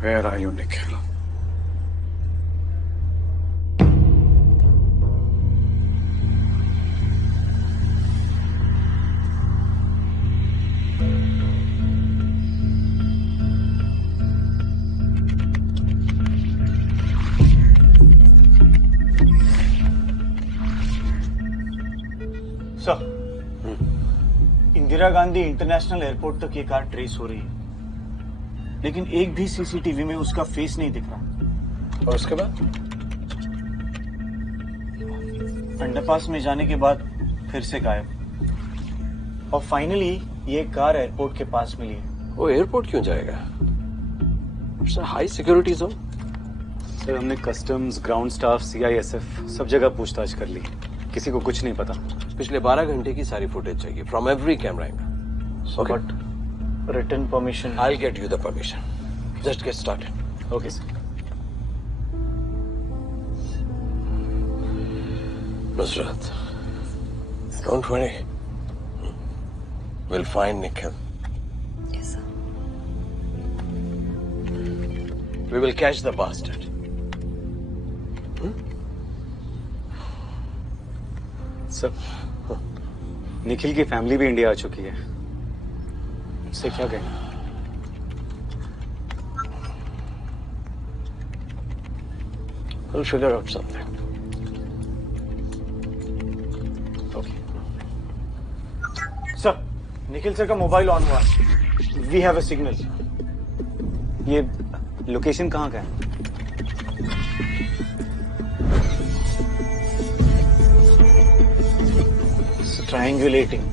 Where are you, Nikhil? Sir, Indira Gandhi international airport तक ये car trace हो रही है, लेकिन एक भी सीसीटीवी में उसका फेस नहीं दिख रहा। और उसके बाद? अंडरपास में जाने के बाद फिर से गायब। और फाइनली ये कार एयरपोर्ट के पास मिली है। वो एयरपोर्ट क्यों जाएगा? It's a high security zone. Sir, हमने कस्टम्स, ग्राउंड स्टाफ, सीआईएसएफ सब जगह पूछताछ कर ली, किसी को कुछ नहीं पता। पिछले 12 घंटे की सारी फुटेज चाहिए from every camera angle. Okay, but written permission. I get you the permission. Just get started. Okay sir. Nusrat, don't worry. We'll find Nikhil. Yes, sir. We will catch the bastard. Sir, Nikhil की family भी India आ चुकी है, उससे क्या कहें? We'll figure out something. Sir, Nikhil sir का mobile on हुआ है। We have a signal. ये लोकेशन कहाँ का है? Triangulating.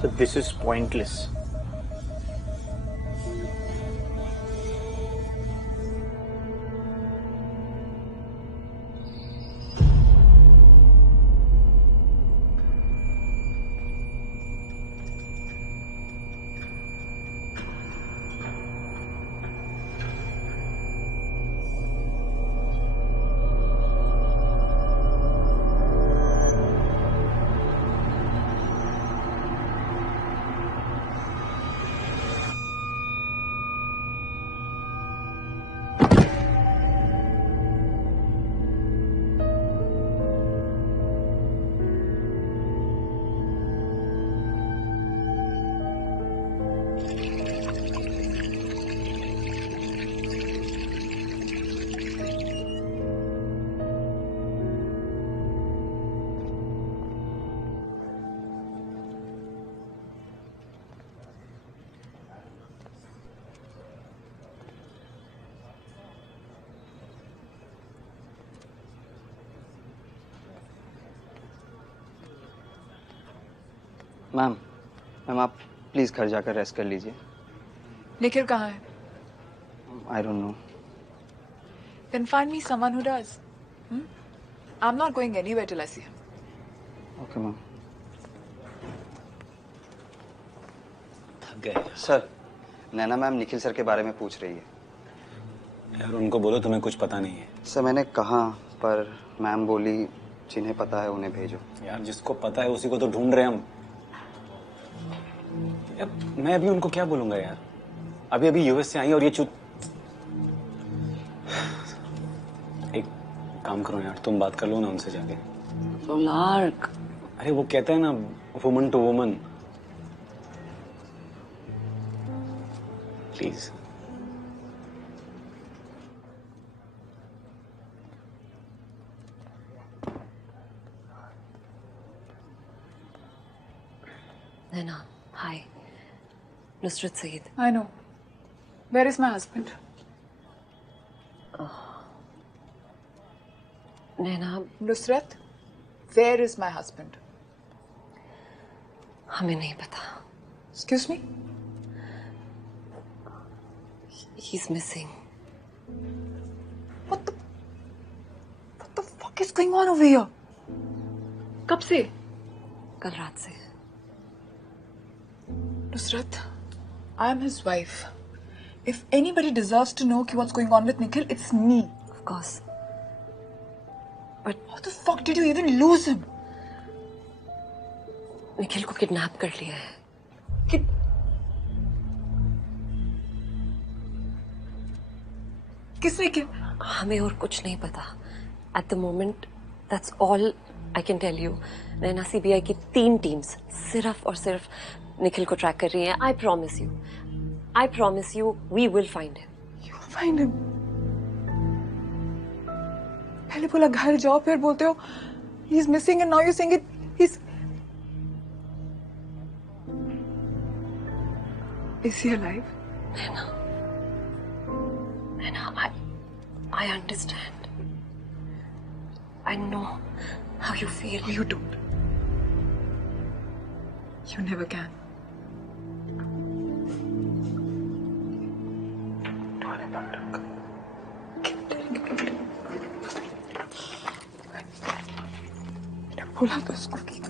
So this is pointless. Ma'am आप प्लीज घर जाकर रेस्ट कर लीजिए। निखिल कहाँ है? I don't know. Then find me someone who does. I'm not going anywhere till I see him. Okay ma'am. थक गए सर, नैना मैम निखिल सर के बारे में पूछ रही है। यार, उनको बोलो तुम्हें कुछ पता नहीं है। सर मैंने कहा, पर मैम बोली जिन्हें पता है उन्हें भेजो। यार, जिसको पता है उसी को तो ढूंढ रहे हैं हम। यार, मैं अभी उनको क्या बोलूंगा यार? अभी यूएस से आई और ये एक काम करो यार, तुम बात कर लो ना उनसे जाके। तो लार्क। अरे वो कहते हैं ना, woman to woman. Please. Naina, hi. Nusrat Saeed. I know. Where is my husband? Naina, Nusrat, where is my husband? हमें नहीं पता. Excuse me? He's missing. What the fuck is going on over here? कब से? कल रात से. Nusrat, I am his wife. If anybody deserves to know what's going on with Nikhil, it's me. Of course. But How the fuck did you even lose him? Nikhil को kidnap कर लिया है। कि किसने किया? हमें और कुछ नहीं पता। At the moment, that's all I can tell you. Naina CBI की 3 टीम्स सिर्फ और सिर्फ निखिल को ट्रैक कर रही हैं। I promise you, we will find him. You'll find him. पहले बोला घर जाओ, फिर बोलते हो he's missing, and now you're saying he's. Is he alive? Nana, I understand. I know how you feel. You don't. You never can. बोला तो उसको कि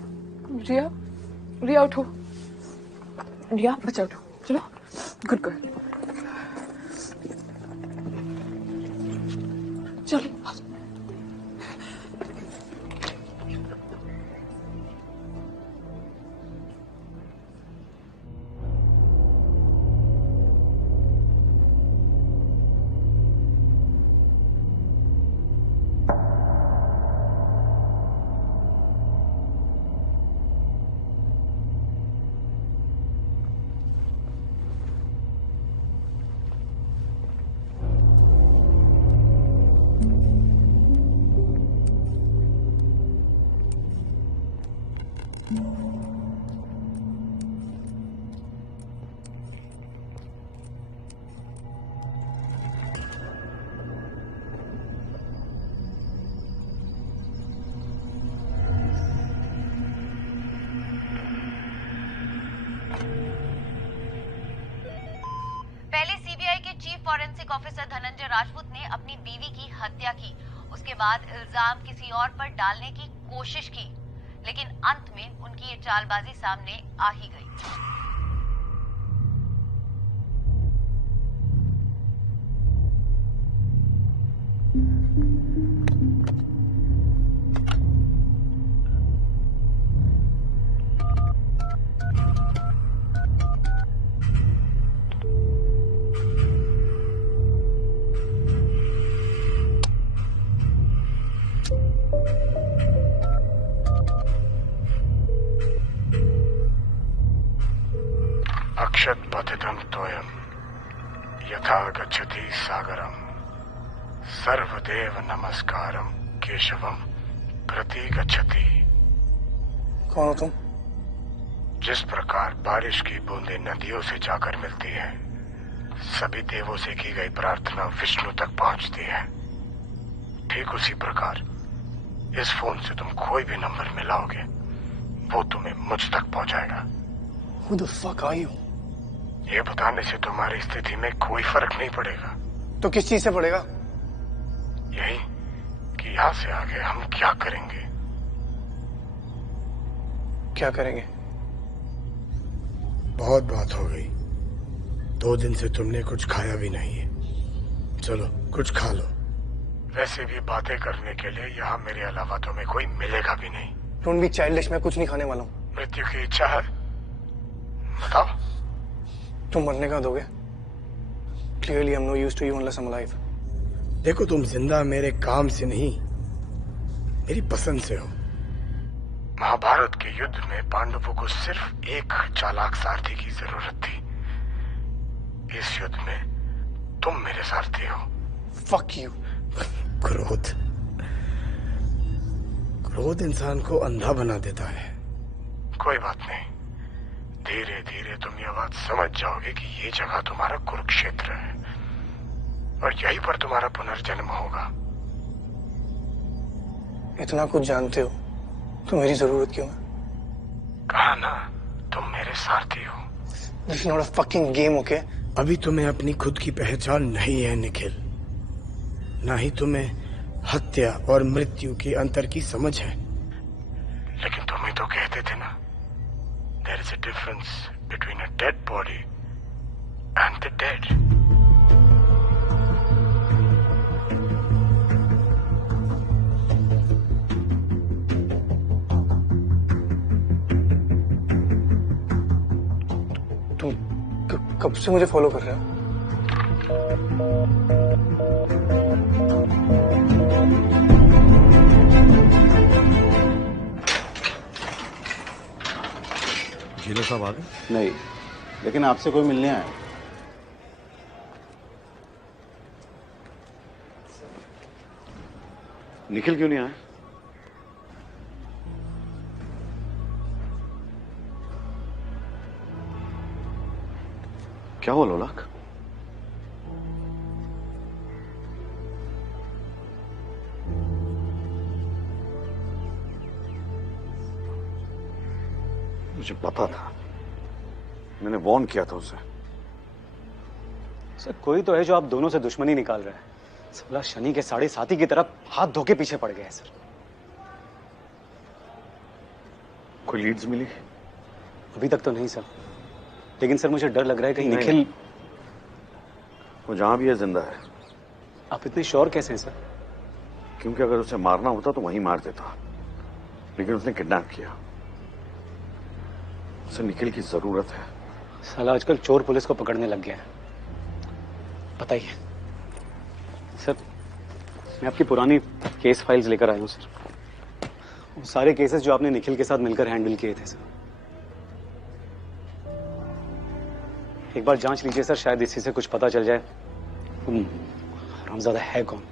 रिया उठो, रिया बचा उठो, चलो, गुड गर्ल, चलो। पहले सीबीआई के chief forensic officer Dhananjay Rajput ने अपनी बीवी की हत्या की। उसके बाद इल्जाम किसी और पर डालने की कोशिश की, लेकिन अंत में उनकी ये चालबाजी सामने आ ही गई। अक्षत पतितं तोयम यथा गच्छति सागरम सर्वदेव नमस्कारम केशवम प्रति गच्छति। कौन हो तुम? जिस प्रकार बारिश की बूंदें नदियों से जाकर मिलती है, सभी देवों से की गई प्रार्थना विष्णु तक पहुंचती है, ठीक उसी प्रकार इस फोन से तुम कोई भी नंबर मिलाओगे, वो तुम्हें मुझ तक पहुंचाएगा। Who the fuck are you? ये बताने से तुम्हारी स्थिति में कोई फर्क नहीं पड़ेगा। तो किस चीज से पड़ेगा? यही कि यहाँ से आगे हम क्या करेंगे। क्या करेंगे? बहुत बात हो गई। 2 दिन से तुमने कुछ खाया भी नहीं है। चलो कुछ खा लो। वैसे भी बातें करने के लिए यहाँ मेरे अलावा तुम्हें कोई मिलेगा भी नहीं। डोंट बी चाइल्डिश, मैं कुछ नहीं खाने वाला हूँ। मृत्यु की इच्छा है? बताओ। तुम मरने का दोगे? Clearly I'm no use to you unless I'm alive. देखो, तुम जिंदा मेरे काम से नहीं, मेरी पसंद से हो। महाभारत के युद्ध में पांडवों को सिर्फ एक चालाक सारथी की जरूरत थी। इस युद्ध में तुम मेरे सारथी हो। Fuck you. क्रोध इंसान को अंधा बना देता है। कोई बात नहीं, धीरे धीरे तुम ये बात समझ जाओगे कि ये जगह तुम्हारा कुरुक्षेत्र है और यहीं पर तुम्हारा पुनर्जन्म होगा। इतना कुछ जानते हो तो मेरी जरूरत क्यों है? कहा ना, तुम मेरे सारथी हो। This is not a fucking game, okay? अभी तुम्हें अपनी खुद की पहचान नहीं है निखिल, ना ही तुम्हें हत्या और मृत्यु के अंतर की समझ है। लेकिन तुम ही तो कहते थे ना, there is a difference between a dead body and the dead. कब से मुझे फॉलो कर रहे हो? जीरो साहब आ गए? नहीं, लेकिन आपसे कोई मिलने आया। निखिल क्यों नहीं आया? क्या हुआ लोलाक? मुझे पता था, मैंने वार्न किया था उसे। सर कोई तो है जो आप दोनों से दुश्मनी निकाल रहा है। साला शनि के 7.5 की तरफ हाथ धो के पीछे पड़ गया है सर। कोई लीड्स मिली? अभी तक तो नहीं सर, लेकिन सर मुझे डर लग रहा है कि निखिल। वो जहां भी है जिंदा है। आप इतने श्योर कैसे हैं सर? क्योंकि अगर उसे मारना होता तो वहीं मार देता, लेकिन उसने किडनैप किया। उसे निखिल की जरूरत है। साला आजकल चोर पुलिस को पकड़ने लग गया है। बताइए सर, मैं आपकी पुरानी केस फाइल्स लेकर आया हूं सर। वो सारे केसेस जो आपने निखिल के साथ मिलकर हैंडल किए थे सर, एक बार जांच लीजिए सर, शायद इसी से कुछ पता चल जाए हरामजादा है कौन।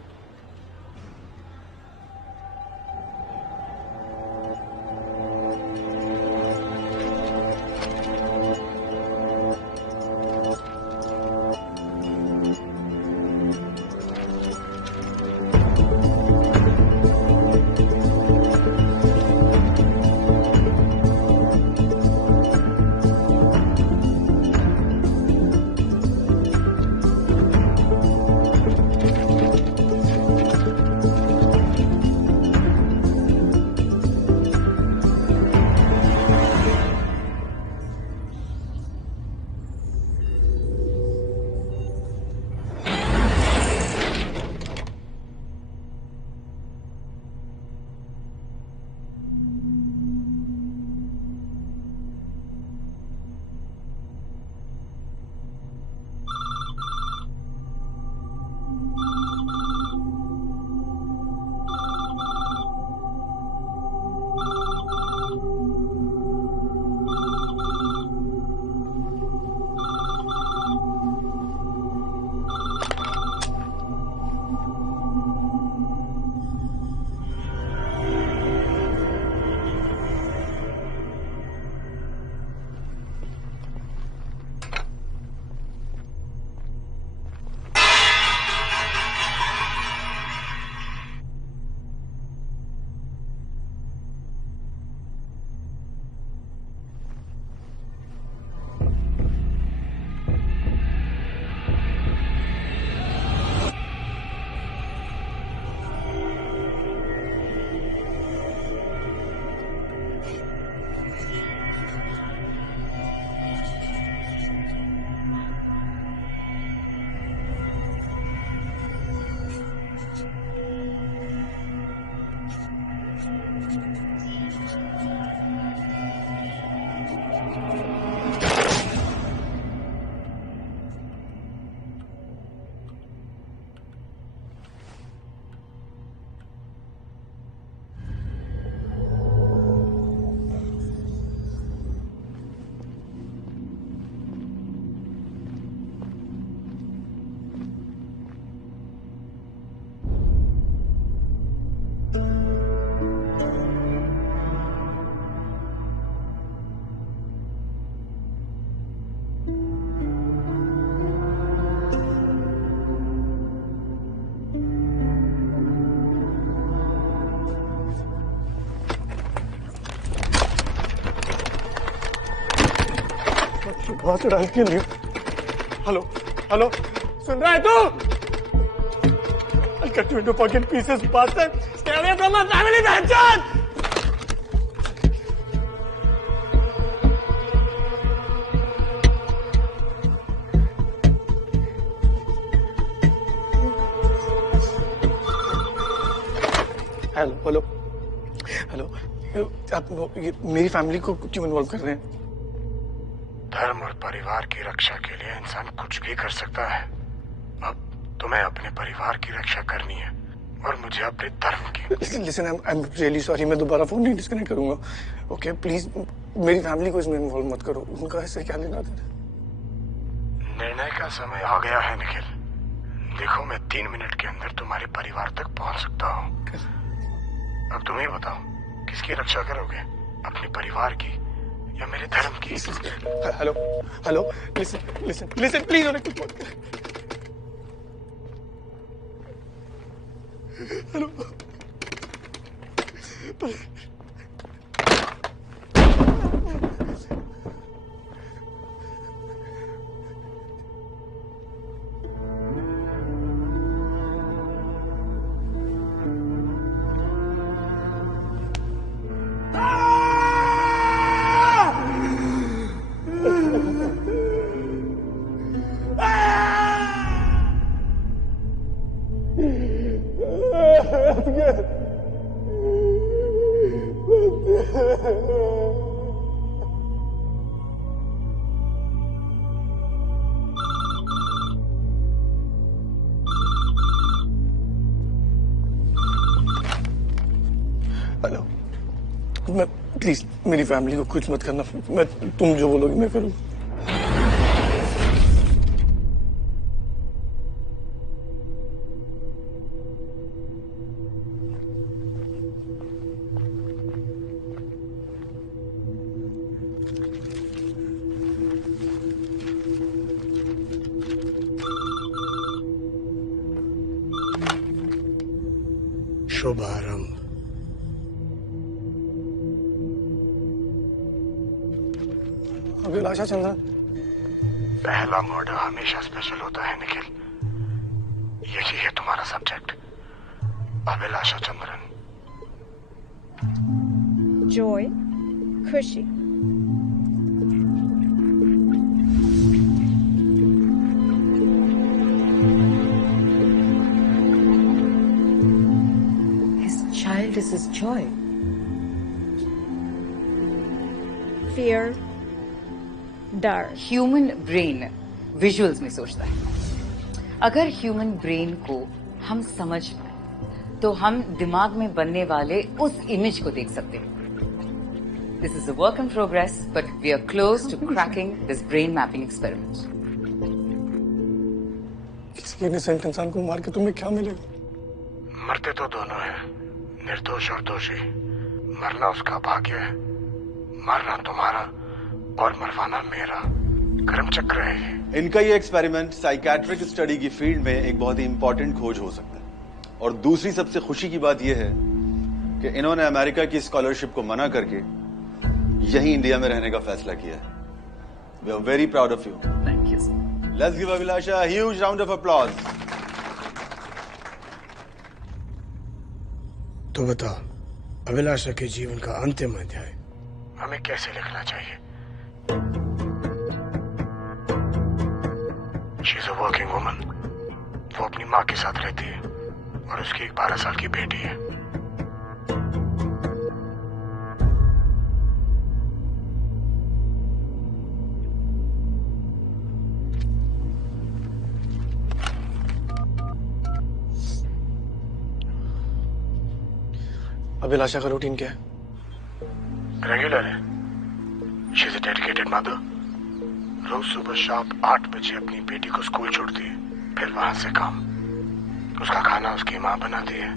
वहां से डाल क्यों नहीं? हेलो हेलो, सुन रहा है तू? I'll cut you into fucking pieces, bastard! Stay away from my family, bastard! Hello hello hello, आप ये मेरी फैमिली को क्यों इन्वॉल्व कर रहे हैं? धर्म और परिवार की रक्षा के लिए इंसान कुछ भी कर सकता है। अब तुम्हें अपने परिवार की रक्षा करनी है और मुझे अपने धर्म की। Listen, I am really sorry, मैं दोबारा फोन नहीं डिस्कनेक्ट करूंगा। ओके प्लीज, मेरी फैमिली को इसमें इन्वॉल्व मत करो, उनका ऐसे क्या लेना देना। निर्णय का समय आ गया है निखिल। देखो, मैं 3 मिनट के अंदर तुम्हारे परिवार तक पहुंच सकता हूँ। अब तुम ही बताओ, किसकी रक्षा करोगे, अपने परिवार की या मेरे धर्म की? Hello hello, listen listen listen please, उन्हें कुछ मत हेलो। हेलो, मैं प्लीज मेरी फैमिली को कुछ मत करना, मैं तुम जो बोलोगे मैं करूँ। शुभारंभ। अभिलाषा चंद्रन, पहला मर्डर हमेशा स्पेशल होता है निखिल। यही है तुम्हारा सब्जेक्ट, अभिलाषा चंद्रन। जॉय, खुशी, His child is his joy. fear, डर। ह्यूमन ब्रेन विजुअल्स में सोचता है। अगर ह्यूमन ब्रेन को हम समझ पाए तो हम दिमाग में बनने वाले उस इमेज को देख सकते हैं। This is a work in progress, but we are close to cracking this brain mapping experiment. किसी इनोसेंट इंसान को मार के तुम्हें क्या मिलेगा? मरते तो दोनों हैं, निर्दोष और दोषी। मरना उसका भाग्य है, मरना तुम्हारा और मरवाना मेरा। कर्म चक्र है ये। इनका ये एक्सपेरिमेंट साइकेट्रिक स्टडी की फील्ड में एक बहुत ही इंपॉर्टेंट खोज हो सकता है। और दूसरी सबसे खुशी की बात यह है कि इन्होंने अमेरिका की स्कॉलरशिप को मना करके यही इंडिया में रहने का फैसला किया है। We are very proud of you. Thank you. Let's give Abhilasha a huge round of applause. तो बताओ, अभिलाषा के जीवन का अंतिम अध्याय हमें कैसे लिखना चाहिए? She is a working woman. वो अपनी माँ के साथ रहती है और उसकी एक 12 साल की बेटी है। अभिलाषा का रूटीन क्या है? रेगुलर है। She is a dedicated mother. रोज सुबह शार्प 8 बजे अपनी बेटी को स्कूल छोड़ती है, फिर वहां से काम। उसका खाना उसकी माँ बनाती है।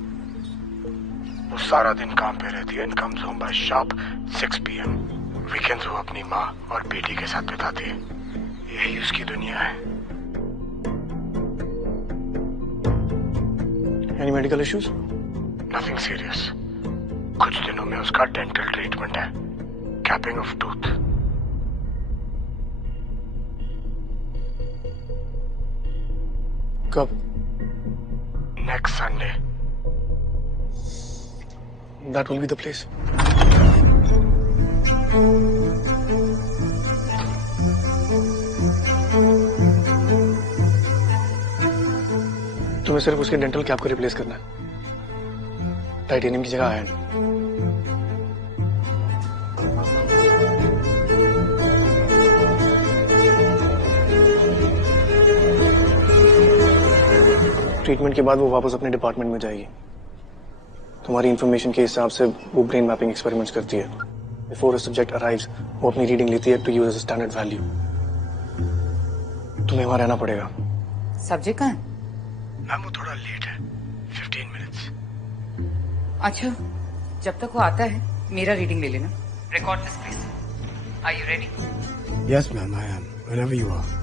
वो सारा दिन काम पे रहती है and comes home bye sharp 6 PM। Weekends वो अपनी माँ और बेटी के साथ बिताती है। यही उसकी दुनिया है। Any medical issues? Nothing serious. कुछ दिनों में उसका डेंटल ट्रीटमेंट है, कैपिंग ऑफ टूथ। कब? Next Sunday. That will be the place. तुम्हें सिर्फ उसके डेंटल कैप को रिप्लेस करना है, टाइटेनियम की जगह आयरन। ट्रीटमेंट के बाद वो वापस अपने डिपार्टमेंट में जाएगी। तुम्हारी इंफॉर्मेशन के हिसाब से वो ब्रेन मैपिंग एक्सपेरिमेंट्स करती है। बिफोर अ सब्जेक्ट अराइव्स वो अपनी रीडिंग लेती है to use as a standard value. तुम्हें वहां रहना पड़ेगा। सब्जेक्ट कहाँ है? मैम वो थोड़ा लेट है, 15 मिनट्स। अच्छा, जब तक वो आता है मेरा रीडिंग ले लेना। Record this please. Are you ready? Yes ma'am, I am, whenever you are.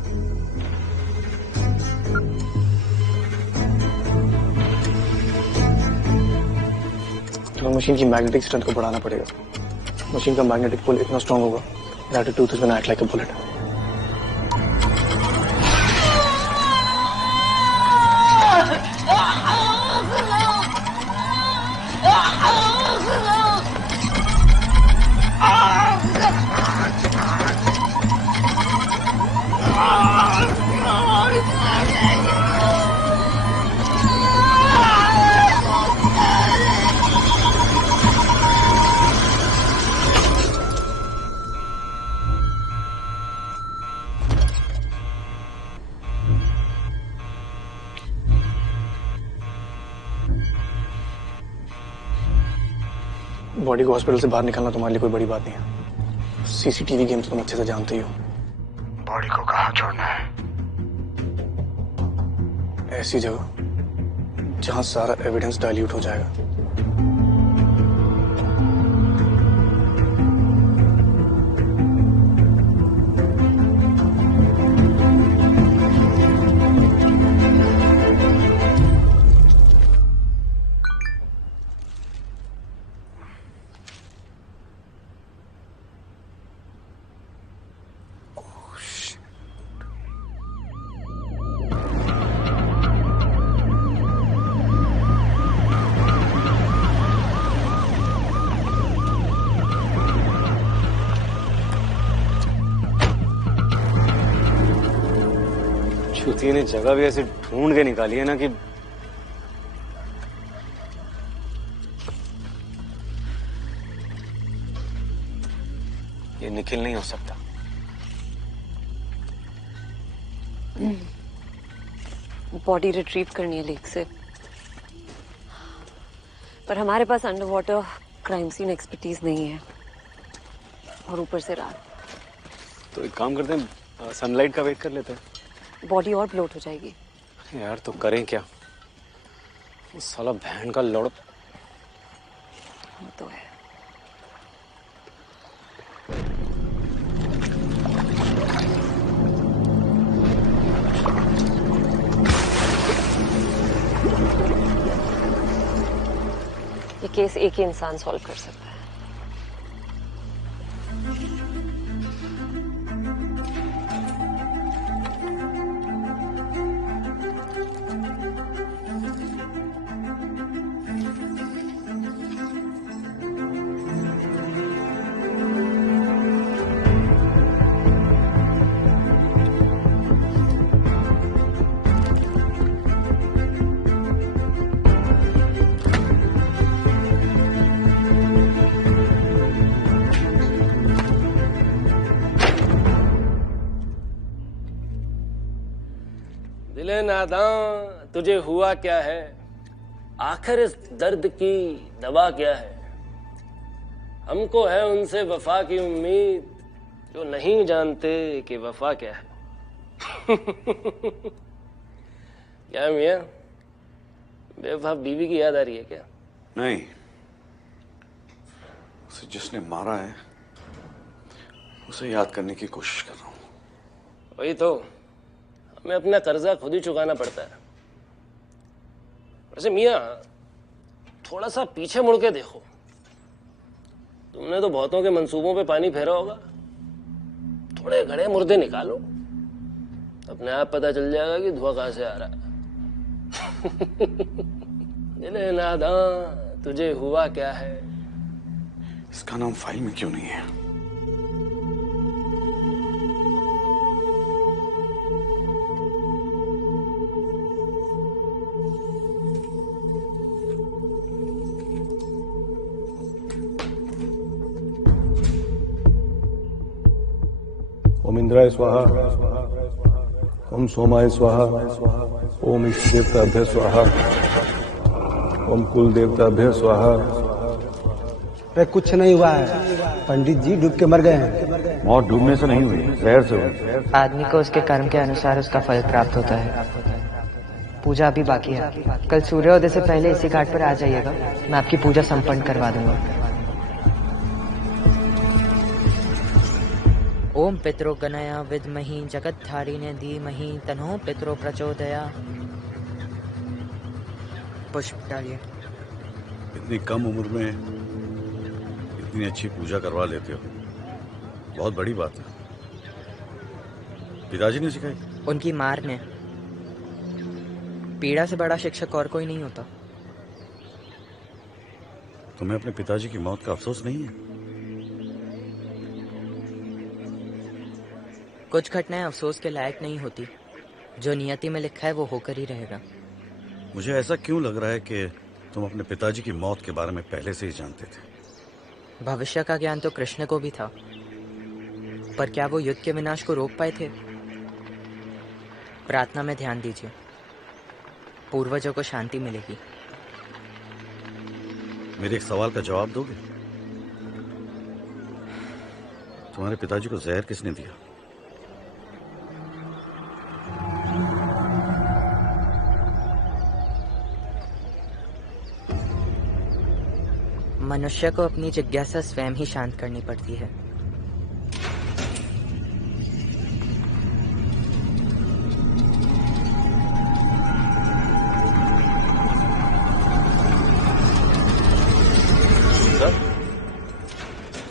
तुम्हें मशीन की मैग्नेटिक स्ट्रेंथ को बढ़ाना पड़ेगा। मशीन का मैग्नेटिक पुल इतना स्ट्रांग होगा that the tooth is going to act like a bullet. Body को हॉस्पिटल से बाहर निकालना तुम्हारे लिए कोई बड़ी बात नहीं है। सीसीटीवी गेम तो तुम अच्छे से जानते ही हो। बॉडी को कहाँ छोड़ना है? ऐसी जगह जहां सारा एविडेंस डाइल्यूट हो जाएगा। चूतिए ने जगह भी ऐसे ढूंढ के निकाली है ना कि ये निखिल नहीं हो सकता। बॉडी रिट्रीव करनी है लेक से, पर हमारे पास underwater crime scene expertise नहीं है और ऊपर से रात। तो एक काम करते हैं, सनलाइट का वेट कर लेते हैं। बॉडी और ब्लोट हो जाएगी। यार तो करें क्या? वो साला बहन का लड़ तो है। ये केस एक ही इंसान सॉल्व कर सकता है। दिले नादां तुझे हुआ क्या है, आखिर इस दर्द की दवा क्या है। हमको है उनसे वफा की उम्मीद जो नहीं जानते कि वफा क्या है। क्या मियां, बेवफा बीवी की याद आ रही है क्या? नहीं, उसे जिसने मारा है उसे याद करने की कोशिश कर रहा हूं। वही तो, हमें अपना कर्जा खुद ही चुकाना पड़ता है। वैसे मियां, थोड़ा सा पीछे मुड़ के देखो। तुमने तो बहुतों के मंसूबों पे पानी फेरा होगा। थोड़े घड़े मुर्दे निकालो, अपने आप पता चल जाएगा कि धुआं कहां से आ रहा है। दिले नादां तुझे हुआ क्या है। इसका नाम फाइल में क्यों नहीं है? ओम इंद्राय स्वाहा, ओम सोमाय स्वाहा, ओम इष्ट देवताभ्य स्वाहा। ओम कुल देवताभ्य स्वाहा। अरे कुछ नहीं हुआ है, पंडित जी डूब के मर गए हैं। मौत डूबने से नहीं हुई, जहर से हुई। आदमी को उसके कर्म के अनुसार उसका फल प्राप्त होता है। पूजा अभी बाकी है, कल सूर्योदय से पहले इसी घाट पर आ जाइएगा, मैं आपकी पूजा संपन्न करवा दूंगा। ओम पितरो गणया विद्महि जगत्धारिणे धीमहि तन्नो पितरो प्रचोदया। पुष्प डालिए। इतनी कम उम्र में इतनी अच्छी पूजा करवा लेते हो, बहुत बड़ी बात है। पिताजी ने सिखाई? उनकी मार ने। पीड़ा से बड़ा शिक्षक और कोई नहीं होता। तुम्हें अपने पिताजी की मौत का अफसोस नहीं है? कुछ घटनाएं अफसोस के लायक नहीं होती, जो नियति में लिखा है वो होकर ही रहेगा। मुझे ऐसा क्यों लग रहा है कि तुम अपने पिताजी की मौत के बारे में पहले से ही जानते थे? भविष्य का ज्ञान तो कृष्ण को भी था, पर क्या वो युद्ध के विनाश को रोक पाए थे? प्रार्थना में ध्यान दीजिए, पूर्वजों को शांति मिलेगी। मेरे एक सवाल का जवाब दोगे? तुम्हारे पिताजी को जहर किसने दिया? मनुष्य को अपनी जिज्ञासा स्वयं ही शांत करनी पड़ती है।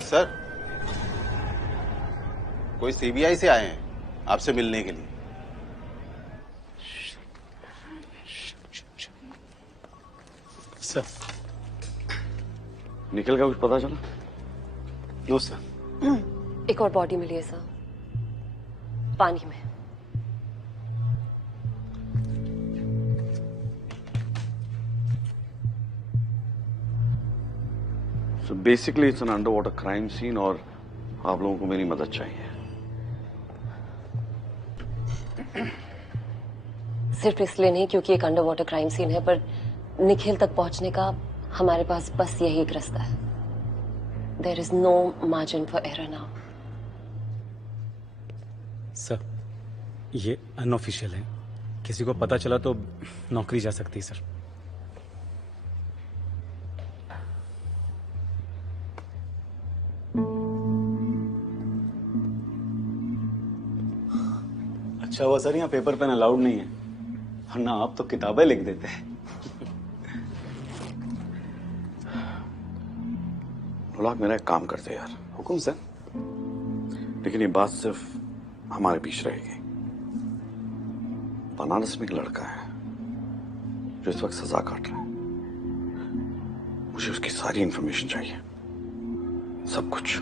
सर, कोई सीबीआई से आए हैं आपसे मिलने के लिए। सर, निखिल का कुछ पता चला? No sir. एक और बॉडी मिली है सर, पानी में। So basically it's an underwater crime scene और आप लोगों को मेरी मदद चाहिए। सिर्फ इसलिए नहीं क्योंकि एक अंडर वाटर क्राइम सीन है, पर निखिल तक पहुंचने का हमारे पास बस यही एक रास्ता है। There is no margin for error now. Sir, ये अनऑफिशियल है, किसी को पता चला तो नौकरी जा सकती है सर। अच्छा हुआ सर यहाँ पेपर पेन अलाउड नहीं है, वरना आप तो किताबें लिख देते हैं। लोग मेरा एक काम करते यार। हुकुम सर। लेकिन ये बात सिर्फ हमारे बीच रहेगी। बनारस में एक लड़का है जो इस वक्त सजा काट रहा है। मुझे उसकी सारी इंफॉर्मेशन चाहिए, सब कुछ।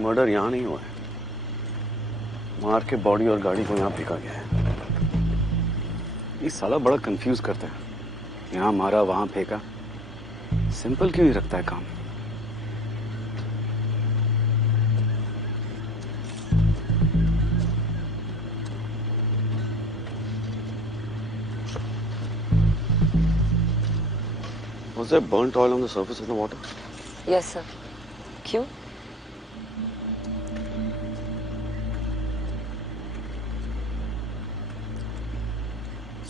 मर्डर यहां नहीं हुआ है, मार के बॉडी और गाड़ी को यहां फेंका गया है। ये साला बड़ा कंफ्यूज करता है, यहां मारा वहां फेंका। सिंपल क्यों नहीं रखता है काम? Was there burnt oil on the surface of the water? Yes sir. क्यों?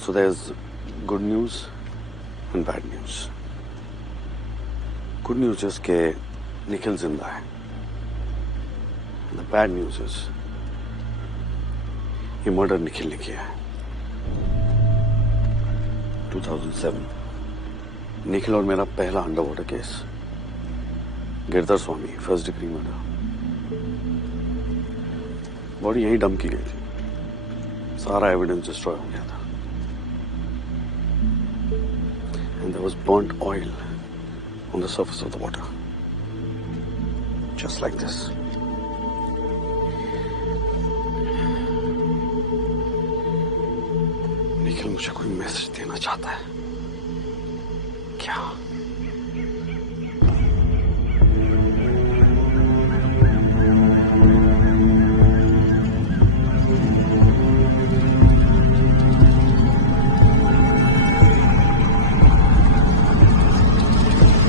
So there's good news and bad news. Good news is कि निखिल जिंदा है। The bad news is ये मर्डर निखिल ने किया है। 2007 निखिल और मेरा पहला under water case, Girdhar Swami, first degree murder. Body यहीं डंप की गई थी, सारा एविडेंस डिस्ट्रॉय हो गया था। And there was burnt oil on the surface of the water, just like this. Nikhil मुझे कोई मैसेज देना चाहता है क्या?